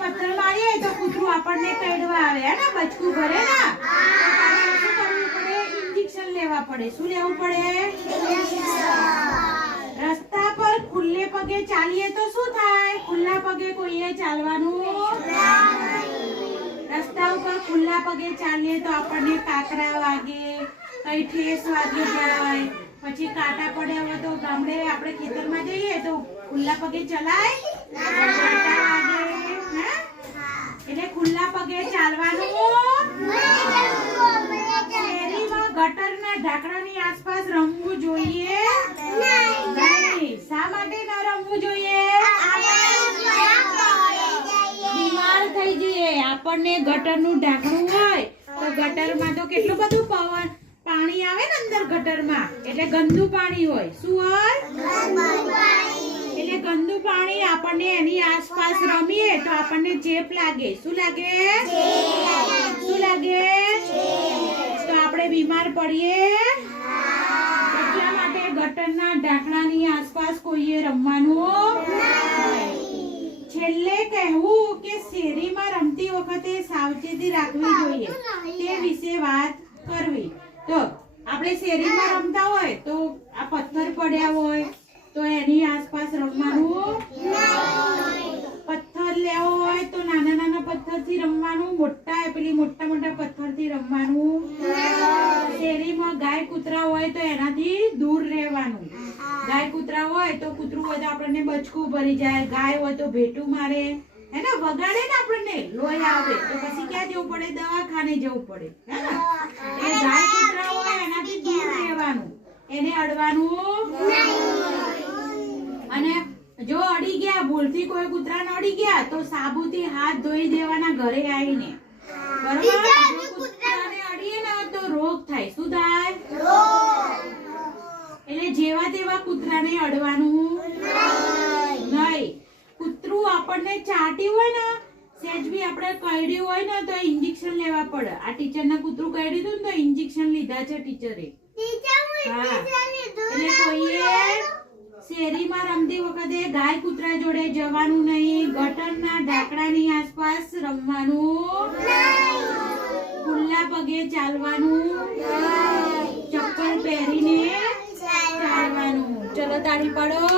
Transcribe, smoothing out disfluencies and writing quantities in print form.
પથ્થર મારીએ તો કૂતરું આપણને કઈડવા આવે હે ને બચકું ભરે ને શું કરવું પડે ઇન્જેક્શન લેવા પડે શું લેવું પડે રસ્તા પર ખુલ્લે પગે ચાલીએ તો શું થાય ખુલ્લા પગે કોઈએ ચાલવાનું રસ્તા ઉપર ખુલ્લા પગે ચાલીએ તો આપણને કાકરા વાગે કઈ ઠેસ વાગી જાય પછી કાંટા પડ્યા હોય તો ગામડે આપણે ખેતરમાં જઈએ તો ખુલ્લા પગે ચલાય કાંટા વાગે હે એટલે ખુલ્લા પગે ચાલવાનું શેરીમાં ગટરના ઢાંકણાની આસપાસ રમવું જોઈએ નહીં શા માટે ન રમવું જોઈએ બીમાર થઈ જઈએ આપણને ગટરનું ઢાંકણું હોય તો ગટરમાં તો કેટલું બધું પાણી આવે ને અંદર ગટરમાં એટલે ગંદુ પાણી હોય શું હોય એટલે ગંદુ પાણી આપણને એની આસપાસ રમીએ તો આપણને ચેપ લાગે શું લાગે તો આપણે બીમાર પડીએ એટલા માટે ગટરના ઢાંકણાની આસપાસ કોઈએ રમવાનું છેલ્લે કહેવું કે શેરીમાં રમતી વખતે સાવચેતી રાખવી જોઈએ તે વિશે વાત કરવી તો આપણે શેરીમાં રમતા હોય તો આ પથ્થર પડ્યા હોય તો એની આસપાસ રમવાનું પથ્થર લેવો હોય તો નાના નાના પથ્થરથી રમવાનું મોટા પથ્થરથી રમવાનું શેરીમાં ગાય કૂતરા હોય તો એનાથી દૂર રહેવાનું ગાય કૂતરા હોય તો કૂતરું હોય તો આપણને બચકું ભરી જાય ગાય હોય તો ભેટું મારે હે ને વગાડે ને આપણને લોહી આવે તો પછી ક્યાં જવું પડે દવાખાને જવું પડે હે ને એ ગાય કૂતરા હોય એનાથી દૂર રહેવાનું એને અડવાનું અને જો અડી ગયા ભૂલથી કોઈ કૂતરાને અડી ગયા તો સાબુથી હાથ ધોઈ દેવાના ઘરે આવીને બરાબર કૂતરાને અડીએ ને તો રોગ થાય શું થાય એટલે જેવા તેવા કૂતરાને અડવાનું નહીં કૂતરું આપણને ચાટ્યું હોય ને સેજ બી આપણે કરડ્યું હોય ને તો ઇન્જેક્શન લેવા પડે આ ટીચરને કૂતરું કરડ્યું હતું ને તો ઇન્જેક્શન લીધા છે ટીચરે એટલે કોઈએ શેરીમાં રમતી વખતે ગાય કૂતરા જોડે જવાનું નહીં ગટરના ઢાંકણાની આસપાસ રમવાનું ખુલ્લા પગે ચાલવાનું ચપ્પલ પહેરીને ચાલવાનું ચલો તાળી પાડો